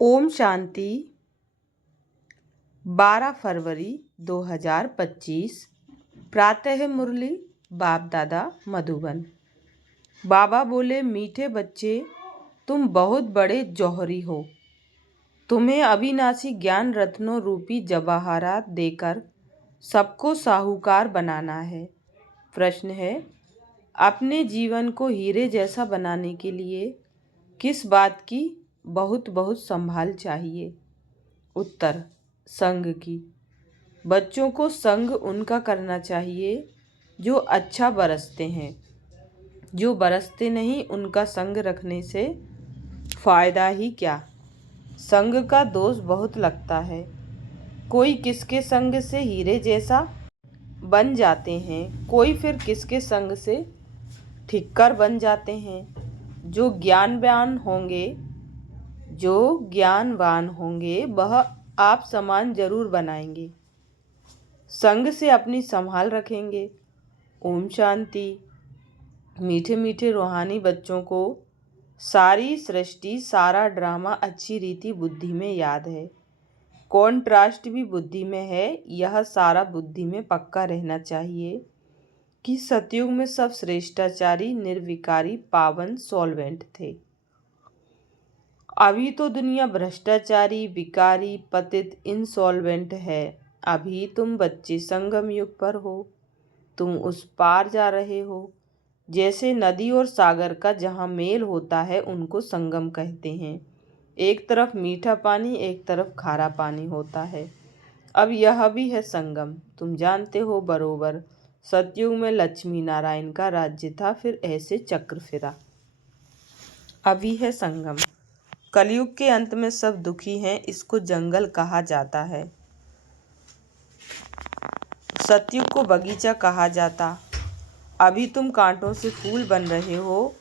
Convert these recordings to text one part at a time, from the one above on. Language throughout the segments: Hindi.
ओम शांति। 12 फरवरी 2025 प्रातः मुरली बाप दादा मधुबन। बाबा बोले, मीठे बच्चे, तुम बहुत बड़े जौहरी हो। तुम्हें अविनाशी ज्ञान रत्नों रूपी जवाहरात देकर सबको साहूकार बनाना है। प्रश्न है, अपने जीवन को हीरे जैसा बनाने के लिए किस बात की बहुत बहुत संभाल चाहिए? उत्तर, संग की। बच्चों को संग उनका करना चाहिए जो अच्छा बरसते हैं। जो बरसते नहीं, उनका संग रखने से फायदा ही क्या। संग का दोष बहुत लगता है। कोई किसके संग से हीरे जैसा बन जाते हैं, कोई फिर किसके संग से ठिक्कर बन जाते हैं। जो ज्ञानवान होंगे वह आप समान जरूर बनाएंगे। संग से अपनी संभाल रखेंगे। ओम शांति। मीठे मीठे रूहानी बच्चों को सारी सृष्टि, सारा ड्रामा अच्छी रीति बुद्धि में याद है। कॉन्ट्रास्ट भी बुद्धि में है। यह सारा बुद्धि में पक्का रहना चाहिए कि सतयुग में सब श्रेष्ठाचारी, निर्विकारी, पावन, सॉल्वेंट थे। अभी तो दुनिया भ्रष्टाचारी, विकारी, पतित, इंसॉल्वेंट है। अभी तुम बच्चे संगम युग पर हो। तुम उस पार जा रहे हो। जैसे नदी और सागर का जहाँ मेल होता है उनको संगम कहते हैं। एक तरफ मीठा पानी, एक तरफ खारा पानी होता है। अब यह भी है संगम। तुम जानते हो बरोबर, सतयुग में लक्ष्मी नारायण का राज्य था, फिर ऐसे चक्र फिरा। अभी है संगम। कलयुग के अंत में सब दुखी हैं, इसको जंगल कहा जाता है। सतयुग को बगीचा कहा जाता। अभी तुम कांटों से फूल बन रहे हो।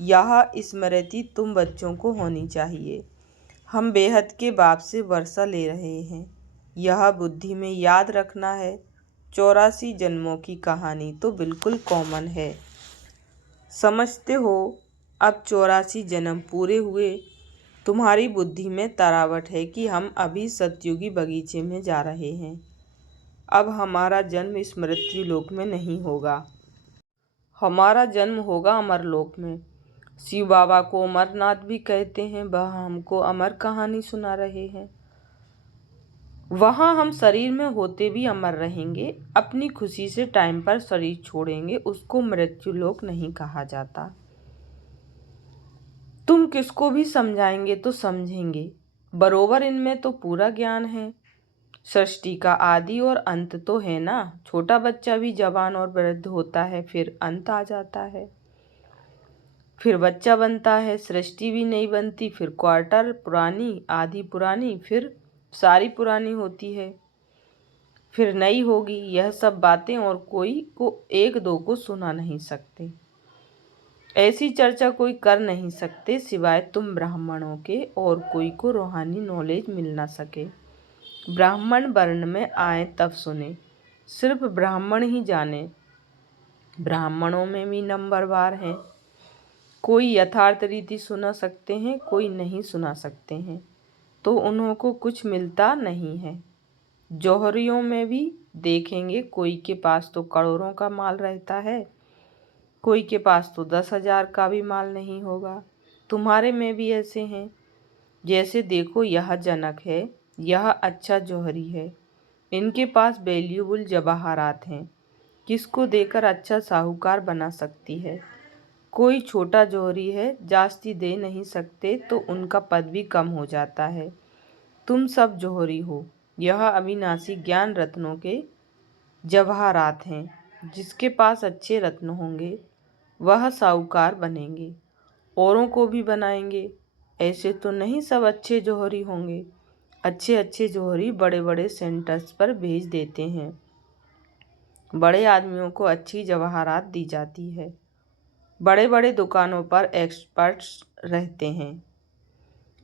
यह स्मृति तुम बच्चों को होनी चाहिए। हम बेहद के बाप से वर्षा ले रहे हैं। यह बुद्धि में याद रखना है। 84 जन्मों की कहानी तो बिल्कुल कॉमन है। समझते हो, अब 84 जन्म पूरे हुए। तुम्हारी बुद्धि में तरावट है कि हम अभी सतयुगी बगीचे में जा रहे हैं। अब हमारा जन्म इस मृत्यु लोक में नहीं होगा। हमारा जन्म होगा अमरलोक में। शिव बाबा को अमरनाथ भी कहते हैं। वह हमको अमर कहानी सुना रहे हैं। वहाँ हम शरीर में होते भी अमर रहेंगे। अपनी खुशी से टाइम पर शरीर छोड़ेंगे। उसको मृत्यु लोक नहीं कहा जाता। तुम किसको भी समझाएंगे तो समझेंगे। बरोबर इनमें तो पूरा ज्ञान है। सृष्टि का आदि और अंत तो है ना। छोटा बच्चा भी जवान और वृद्ध होता है, फिर अंत आ जाता है। फिर बच्चा बनता है, सृष्टि भी नहीं बनती, फिर क्वार्टर पुरानी, आधी पुरानी, फिर सारी पुरानी होती है, फिर नई होगी। यह सब बातें और कोई को एक दो को सुना नहीं सकते। ऐसी चर्चा कोई कर नहीं सकते सिवाय तुम ब्राह्मणों के, और कोई को रूहानी नॉलेज मिल ना सके। ब्राह्मण वर्ण में आए तब सुने, सिर्फ ब्राह्मण ही जाने। ब्राह्मणों में भी नंबरवार हैं। कोई यथार्थ रीति सुना सकते हैं, कोई नहीं सुना सकते हैं, तो उन्हों को कुछ मिलता नहीं है। जौहरियों में भी देखेंगे, कोई के पास तो करोड़ों का माल रहता है, कोई के पास तो 10,000 का भी माल नहीं होगा। तुम्हारे में भी ऐसे हैं। जैसे देखो, यह जनक है, यह अच्छा जौहरी है। इनके पास वैल्यूबल जवाहरात हैं। किसको देकर अच्छा साहूकार बना सकती है। कोई छोटा जौहरी है, जास्ती दे नहीं सकते तो उनका पद भी कम हो जाता है। तुम सब जौहरी हो। यह अविनाशी ज्ञान रत्नों के जवाहरात हैं। जिसके पास अच्छे रत्न होंगे वह साहूकार बनेंगे, औरों को भी बनाएंगे। ऐसे तो नहीं सब अच्छे जौहरी होंगे। अच्छे अच्छे जौहरी बड़े बड़े सेंटर्स पर भेज देते हैं। बड़े आदमियों को अच्छी जवाहरात दी जाती है। बड़े बड़े दुकानों पर एक्सपर्ट्स रहते हैं।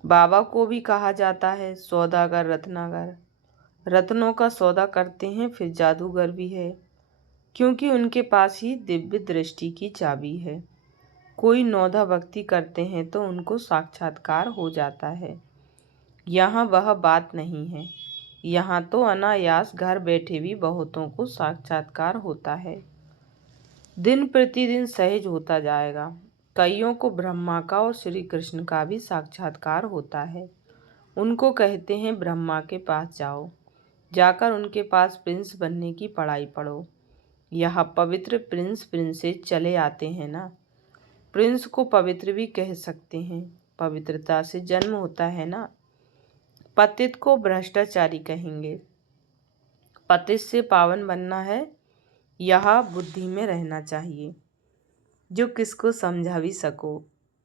बाबा को भी कहा जाता है सौदागर, रत्नागर। रत्नों का सौदा करते हैं। फिर जादूगर भी है, क्योंकि उनके पास ही दिव्य दृष्टि की चाबी है। कोई नौधा भक्ति करते हैं तो उनको साक्षात्कार हो जाता है। यहाँ वह बात नहीं है। यहाँ तो अनायास घर बैठे भी बहुतों को साक्षात्कार होता है। दिन प्रतिदिन सहज होता जाएगा। कईयों को ब्रह्मा का और श्री कृष्ण का भी साक्षात्कार होता है। उनको कहते हैं ब्रह्मा के पास जाओ, जाकर उनके पास प्रिंस बनने की पढ़ाई पढ़ो। यह पवित्र प्रिंस प्रिंसेस चले आते हैं ना। प्रिंस को पवित्र भी कह सकते हैं, पवित्रता से जन्म होता है ना। पतित को भ्रष्टाचारी कहेंगे। पतित से पावन बनना है, यह बुद्धि में रहना चाहिए, जो किसको समझा भी सको।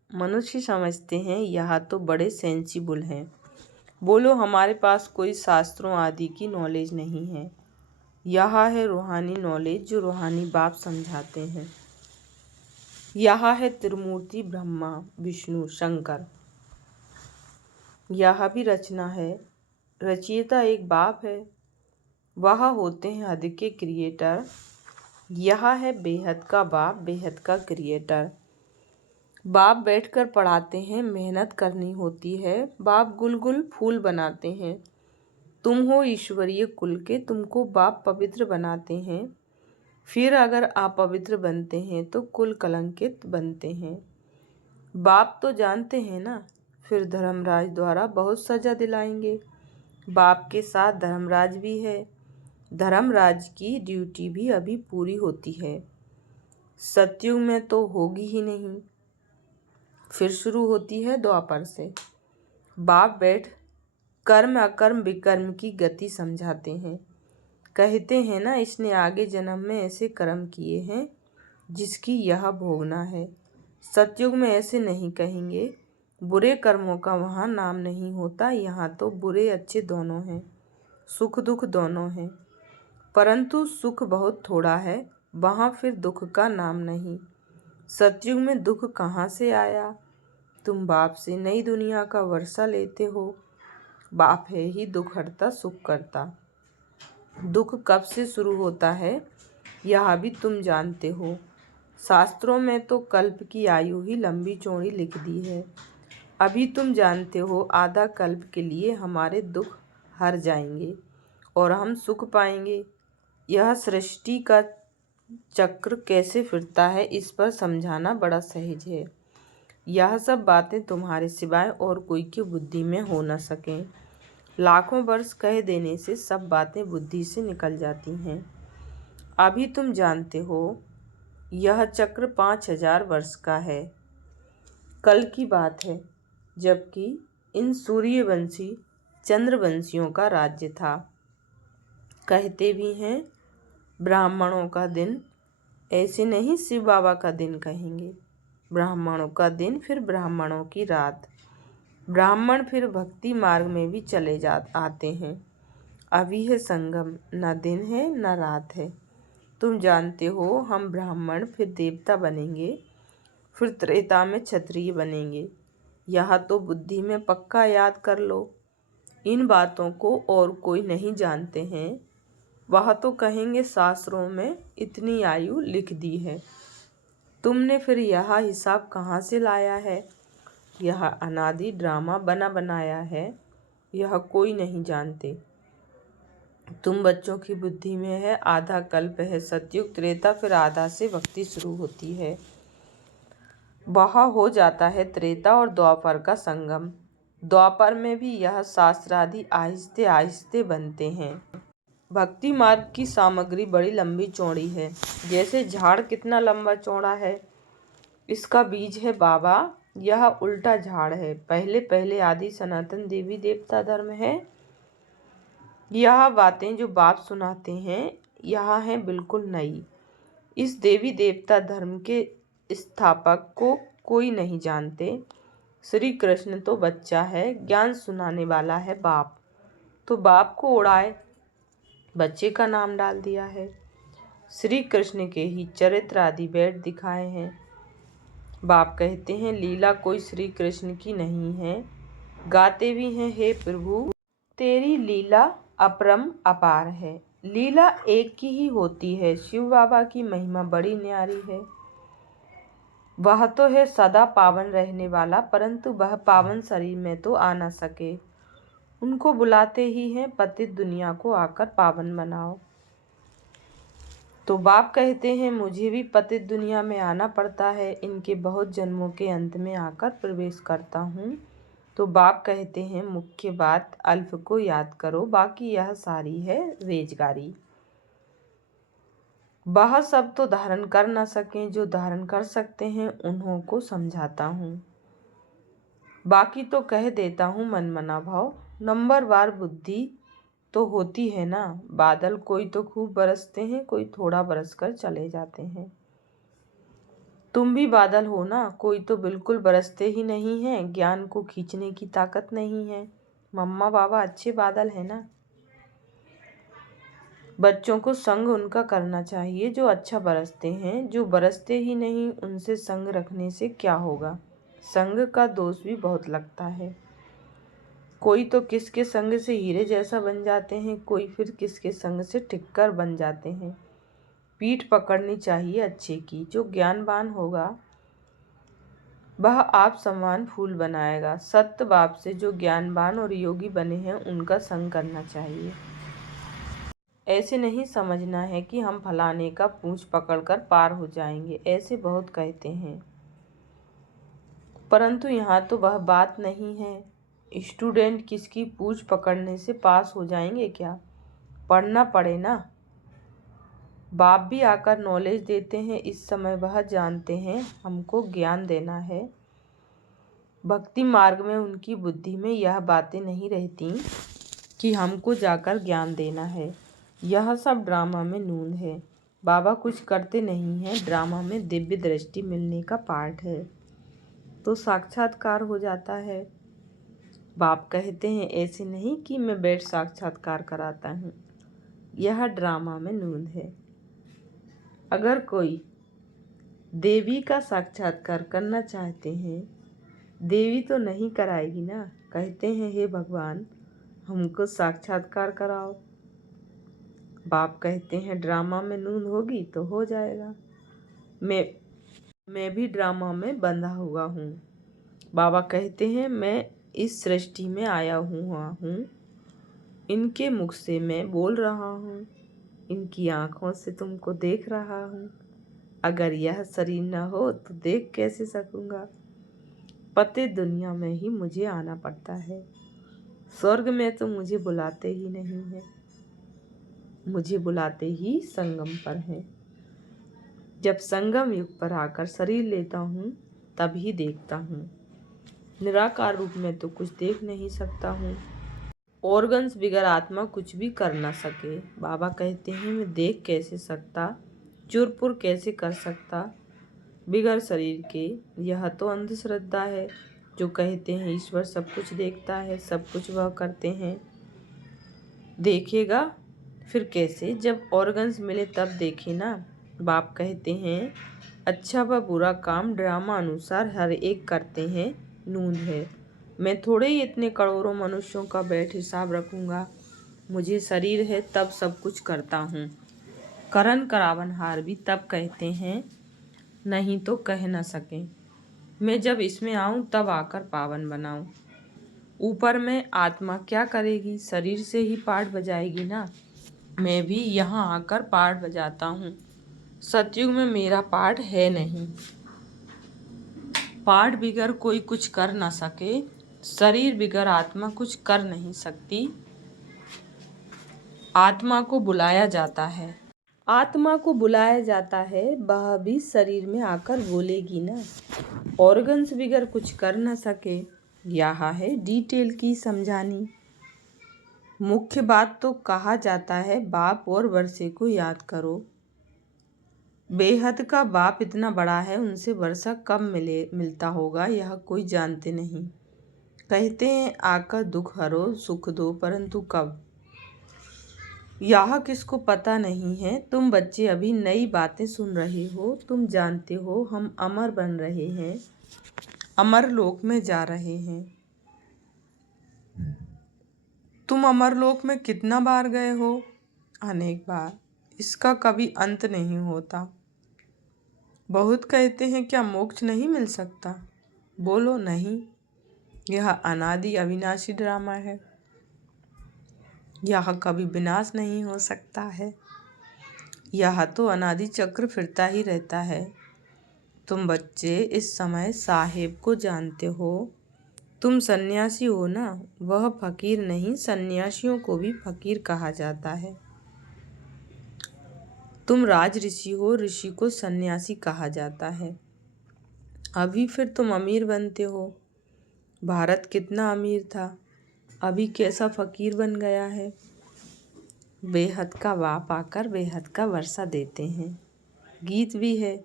मनुष्य समझते हैं यह तो बड़े सेंसिबल हैं। बोलो हमारे पास कोई शास्त्रों आदि की नॉलेज नहीं है। यह है रूहानी नॉलेज जो रूहानी बाप समझाते हैं। यह है त्रिमूर्ति ब्रह्मा विष्णु शंकर। यह भी रचना है। रचयिता एक बाप है, वह होते हैं हद के क्रिएटर। यह है बेहद का बाप, बेहद का क्रिएटर। बाप बैठकर पढ़ाते हैं, मेहनत करनी होती है। बाप गुल गुल फूल बनाते हैं। तुम हो ईश्वरीय कुल के, तुमको बाप पवित्र बनाते हैं। फिर अगर आप पवित्र बनते हैं तो कुल कलंकित बनते हैं। बाप तो जानते हैं ना, फिर धर्मराज द्वारा बहुत सजा दिलाएंगे। बाप के साथ धर्मराज भी है। धर्मराज की ड्यूटी भी अभी पूरी होती है। सतयुग में तो होगी ही नहीं, फिर शुरू होती है द्वापर से। बाप बैठ कर्म अकर्म विकर्म की गति समझाते हैं। कहते हैं ना, इसने आगे जन्म में ऐसे कर्म किए हैं जिसकी यह भोगना है। सतयुग में ऐसे नहीं कहेंगे। बुरे कर्मों का वहाँ नाम नहीं होता। यहाँ तो बुरे अच्छे दोनों हैं, सुख दुख दोनों हैं, परंतु सुख बहुत थोड़ा है। वहाँ फिर दुख का नाम नहीं। सतयुग में दुख कहाँ से आया? तुम बाप से नई दुनिया का वर्षा लेते हो। बाप है ही दुख हरता सुख करता। दुख कब से शुरू होता है यह भी तुम जानते हो। शास्त्रों में तो कल्प की आयु ही लंबी चौड़ी लिख दी है। अभी तुम जानते हो आधा कल्प के लिए हमारे दुख हर जाएंगे और हम सुख पाएंगे। यह सृष्टि का चक्र कैसे फिरता है इस पर समझाना बड़ा सहज है। यह सब बातें तुम्हारे सिवाय और कोई की बुद्धि में हो न सकें। लाखों वर्ष कह देने से सब बातें बुद्धि से निकल जाती हैं। अभी तुम जानते हो यह चक्र 5000 वर्ष का है। कल की बात है, जबकि इन सूर्यवंशी चंद्रवंशियों का राज्य था। कहते भी हैं ब्राह्मणों का दिन, ऐसे नहीं शिव बाबा का दिन कहेंगे। ब्राह्मणों का दिन, फिर ब्राह्मणों की रात। ब्राह्मण फिर भक्ति मार्ग में भी चले आते हैं। अभी है संगम, न दिन है न रात है। तुम जानते हो हम ब्राह्मण फिर देवता बनेंगे, फिर त्रेता में क्षत्रिय बनेंगे। यह तो बुद्धि में पक्का याद कर लो। इन बातों को और कोई नहीं जानते हैं। वह तो कहेंगे शास्त्रों में इतनी आयु लिख दी है। तुमने फिर यह हिसाब कहाँ से लाया है? यह अनादि ड्रामा बना बनाया है, यह कोई नहीं जानते। तुम बच्चों की बुद्धि में है आधा कल्प है सतयुग त्रेता, फिर आधा से भक्ति शुरू होती है। वह हो जाता है त्रेता और द्वापर का संगम। द्वापर में भी यह शास्त्रादि आहिस्ते आहिस्ते बनते हैं। भक्ति मार्ग की सामग्री बड़ी लंबी चौड़ी है। जैसे झाड़ कितना लंबा चौड़ा है, इसका बीज है बाबा। यह उल्टा झाड़ है। पहले पहले आदि सनातन देवी देवता धर्म है। यह बातें जो बाप सुनाते हैं यह है बिल्कुल नई। इस देवी देवता धर्म के स्थापक को कोई नहीं जानते। श्री कृष्ण तो बच्चा है, ज्ञान सुनाने वाला है बाप। तो बाप को उड़ाए बच्चे का नाम डाल दिया है। श्री कृष्ण के ही चरित्र आदि बैठ दिखाए हैं। बाप कहते हैं लीला कोई श्री कृष्ण की नहीं है। गाते भी हैं हे प्रभु तेरी लीला अपरम अपार है। लीला एक की ही होती है। शिव बाबा की महिमा बड़ी न्यारी है। वह तो है सदा पावन रहने वाला, परंतु वह पावन शरीर में तो आ न सके। उनको बुलाते ही हैं पतित दुनिया को आकर पावन बनाओ। तो बाप कहते हैं मुझे भी पतित दुनिया में आना पड़ता है, इनके बहुत जन्मों के अंत में आकर प्रवेश करता हूँ। तो बाप कहते हैं मुख्य बात अल्फ को याद करो, बाकी यह सारी है रेजगारी। वह सब तो धारण कर न सकें, जो धारण कर सकते हैं उन्हों को समझाता हूँ। बाकी तो कह देता हूँ मन मना भाव, नंबर वार बुद्धि तो होती है ना। बादल कोई तो खूब बरसते हैं, कोई थोड़ा बरस कर चले जाते हैं। तुम भी बादल हो ना, कोई तो बिल्कुल बरसते ही नहीं है, ज्ञान को खींचने की ताकत नहीं है। मम्मा बाबा अच्छे बादल है ना। बच्चों को संग उनका करना चाहिए जो अच्छा बरसते हैं, जो बरसते ही नहीं उनसे संग रखने से क्या होगा। संग का दोष भी बहुत लगता है। कोई तो किसके संग से हीरे जैसा बन जाते हैं, कोई फिर किसके संग से टिक्कर बन जाते हैं। पीठ पकड़नी चाहिए अच्छे की, जो ज्ञानवान होगा वह आप समान फूल बनाएगा। सत्य बाप से जो ज्ञानवान और योगी बने हैं उनका संग करना चाहिए। ऐसे नहीं समझना है कि हम फलाने का पूंछ पकड़कर पार हो जाएंगे, ऐसे बहुत कहते हैं, परंतु यहाँ तो वह बात नहीं है। स्टूडेंट किसकी पूंछ पकड़ने से पास हो जाएंगे क्या? पढ़ना पड़े ना। बाप भी आकर नॉलेज देते हैं, इस समय वह जानते हैं हमको ज्ञान देना है। भक्ति मार्ग में उनकी बुद्धि में यह बातें नहीं रहती कि हमको जाकर ज्ञान देना है। यह सब ड्रामा में नून है। बाबा कुछ करते नहीं हैं, ड्रामा में दिव्य दृष्टि मिलने का पार्ट है तो साक्षात्कार हो जाता है। बाप कहते हैं ऐसे नहीं कि मैं बैठ साक्षात्कार कराता हूँ, यह ड्रामा में नून है। अगर कोई देवी का साक्षात्कार करना चाहते हैं, देवी तो नहीं कराएगी ना। कहते हैं हे भगवान हमको साक्षात्कार कराओ। बाप कहते हैं ड्रामा में नून होगी तो हो जाएगा। मैं भी ड्रामा में बंधा हुआ हूँ। बाबा कहते हैं मैं इस सृष्टि में आया हूँ, इनके मुख से मैं बोल रहा हूँ, इनकी आँखों से तुमको देख रहा हूँ। अगर यह शरीर न हो तो देख कैसे सकूँगा। पते दुनिया में ही मुझे आना पड़ता है, स्वर्ग में तो मुझे बुलाते ही नहीं है, मुझे बुलाते ही संगम पर है। जब संगम युग पर आकर शरीर लेता हूँ तब ही देखता हूँ, निराकार रूप में तो कुछ देख नहीं सकता हूँ। ऑर्गन्स बिगर आत्मा कुछ भी कर ना सके। बाबा कहते हैं मैं देख कैसे सकता, चुरपुर कैसे कर सकता बिगर शरीर के। यह तो अंधश्रद्धा है। जो कहते हैं ईश्वर सब कुछ देखता है, सब कुछ वह करते हैं, देखेगा फिर कैसे? जब ऑर्गन्स मिले तब देखे ना। बाप कहते हैं अच्छा व बुरा काम ड्रामा अनुसार हर एक करते हैं, नून है। मैं थोड़े ही इतने करोड़ों मनुष्यों का बैठ हिसाब रखूंगा। मुझे शरीर है तब सब कुछ करता हूँ। करण करावनहार भी तब कहते हैं, नहीं तो कह न सकें। मैं जब इसमें आऊँ तब आकर पावन बनाऊँ। ऊपर में आत्मा क्या करेगी? शरीर से ही पाठ बजाएगी ना। मैं भी यहाँ आकर पाठ बजाता हूँ। सतयुग में मेरा पाठ है नहीं। पाठ बिगर कोई कुछ कर ना सके, शरीर बिगर आत्मा कुछ कर नहीं सकती। आत्मा को बुलाया जाता है, आत्मा को बुलाया जाता है, वह भी शरीर में आकर बोलेगी ना। ऑर्गन्स बिगर कुछ कर ना सके, यह है डिटेल की समझानी। मुख्य बात तो कहा जाता है बाप और वर्षे को याद करो। बेहद का बाप इतना बड़ा है, उनसे वर्षा कब मिलता होगा यह कोई जानते नहीं। कहते हैं आकर दुख हरो सुख दो, परंतु कब यह किसको पता नहीं है। तुम बच्चे अभी नई बातें सुन रहे हो। तुम जानते हो हम अमर बन रहे हैं, अमर लोक में जा रहे हैं। तुम अमर लोक में कितना बार गए हो? अनेक बार। इसका कभी अंत नहीं होता। बहुत कहते हैं क्या मोक्ष नहीं मिल सकता? बोलो नहीं, यह अनादि अविनाशी ड्रामा है। यह कभी विनाश नहीं हो सकता है। यह तो अनादि चक्र फिरता ही रहता है। तुम बच्चे इस समय साहेब को जानते हो। तुम सन्यासी हो ना, वह फकीर नहीं, सन्यासियों को भी फकीर कहा जाता है। तुम राज ऋषि हो, ऋषि को सन्यासी कहा जाता है। अभी फिर तुम अमीर बनते हो। भारत कितना अमीर था, अभी कैसा फकीर बन गया है। बेहद का बाप आकर बेहद का वर्षा देते हैं। गीत भी है,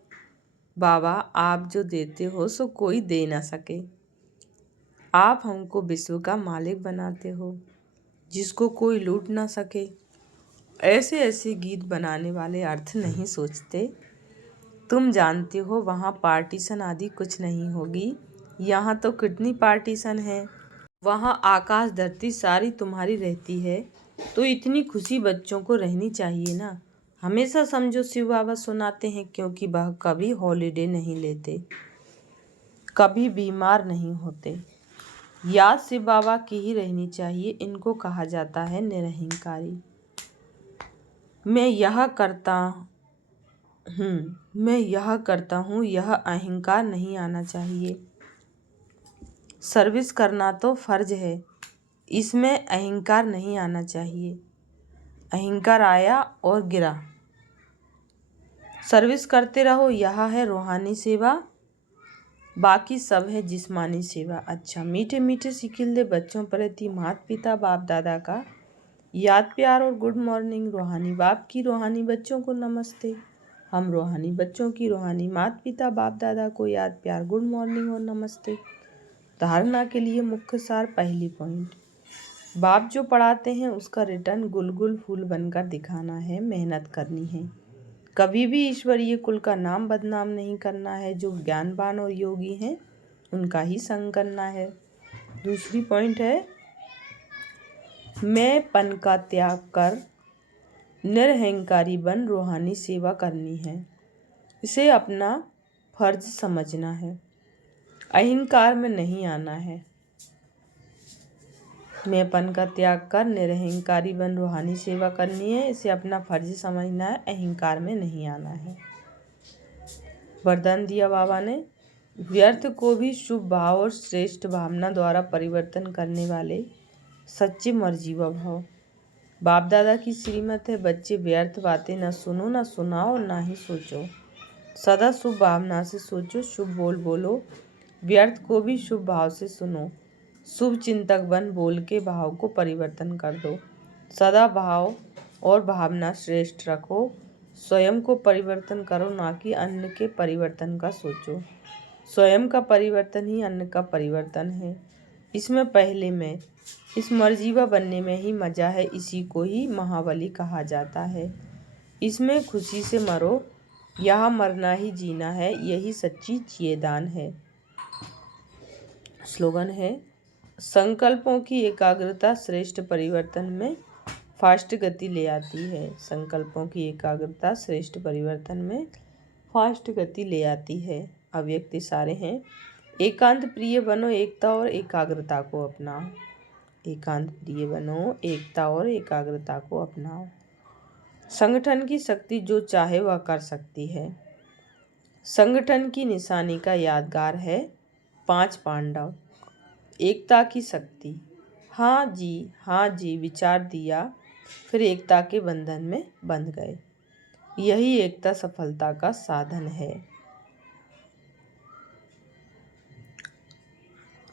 बाबा आप जो देते हो सो कोई दे ना सके। आप हमको विश्व का मालिक बनाते हो, जिसको कोई लूट ना सके। ऐसे ऐसे गीत बनाने वाले अर्थ नहीं सोचते। तुम जानते हो वहाँ पार्टीशन आदि कुछ नहीं होगी। यहाँ तो कितनी पार्टीशन है। वहाँ आकाश धरती सारी तुम्हारी रहती है। तो इतनी खुशी बच्चों को रहनी चाहिए ना। हमेशा समझो शिव बाबा सुनाते हैं, क्योंकि वह कभी हॉलीडे नहीं लेते, कभी बीमार नहीं होते। याद शिव बाबा की ही रहनी चाहिए। इनको कहा जाता है निरहंकारी। मैं यह करता हूँ, यह अहंकार नहीं आना चाहिए। सर्विस करना तो फर्ज है, इसमें अहंकार नहीं आना चाहिए। अहंकार आया और गिरा। सर्विस करते रहो, यह है रूहानी सेवा, बाकी सब है जिस्मानी सेवा। अच्छा, मीठे मीठे सिकिल्दे बच्चों प्रति माता पिता बाप दादा का याद प्यार और गुड मॉर्निंग। रूहानी बाप की रूहानी बच्चों को नमस्ते। हम रूहानी बच्चों की रूहानी माता पिता बाप दादा को याद प्यार गुड मॉर्निंग और नमस्ते। धारणा के लिए मुख्य सार। पहली पॉइंट, बाप जो पढ़ाते हैं उसका रिटर्न गुलगुल फूल बनकर दिखाना है, मेहनत करनी है। कभी भी ईश्वरीय कुल का नाम बदनाम नहीं करना है। जो ज्ञानवान और योगी हैं उनका ही संग करना है। दूसरी पॉइंट है, मैं पन का त्याग कर निरहंकारी बन रूहानी सेवा करनी है। इसे अपना फर्ज समझना है, अहंकार में नहीं आना है। मैं पन का त्याग कर निरहंकारी बन रूहानी सेवा करनी है, इसे अपना फर्ज समझना है, अहंकार में नहीं आना है। वरदान दिया बाबा ने, व्यर्थ को भी शुभ भाव और श्रेष्ठ भावना द्वारा परिवर्तन करने वाले सच्चे मर्जीवा भाव। बाप दादा की श्रीमत है, बच्चे व्यर्थ बातें न सुनो, न सुनाओ, ना ही सोचो। सदा शुभ भावना से सोचो, शुभ बोल बोलो। व्यर्थ को भी शुभ भाव से सुनो। शुभ चिंतक बन बोल के भाव को परिवर्तन कर दो। सदा भाव और भावना श्रेष्ठ रखो। स्वयं को परिवर्तन करो, ना कि अन्य के परिवर्तन का सोचो। स्वयं का परिवर्तन ही अन्य का परिवर्तन है। इसमें पहले में इस मर्जीवा बनने में ही मजा है। इसी को ही महाबली कहा जाता है। इसमें खुशी से मरो, यहाँ मरना ही जीना है, यही सच्ची चेदान है। स्लोगन है, संकल्पों की एकाग्रता श्रेष्ठ परिवर्तन में फास्ट गति ले आती है। संकल्पों की एकाग्रता श्रेष्ठ परिवर्तन में फास्ट गति ले आती है। अव्यक्त इशारे हैं, एकांत प्रिय बनो, एकता और एकाग्रता को अपनाओ। एकांत प्रिय बनो, एकता और एकाग्रता को अपनाओ। संगठन की शक्ति जो चाहे वह कर सकती है। संगठन की निशानी का यादगार है 5 पांडव। एकता की शक्ति, हाँ जी विचार दिया, फिर एकता के बंधन में बंध गए। यही एकता सफलता का साधन है।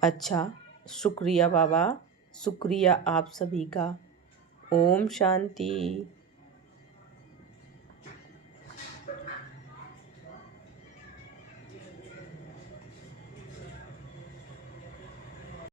अच्छा, शुक्रिया बाबा, शुक्रिया आप सभी का। ओम शांति।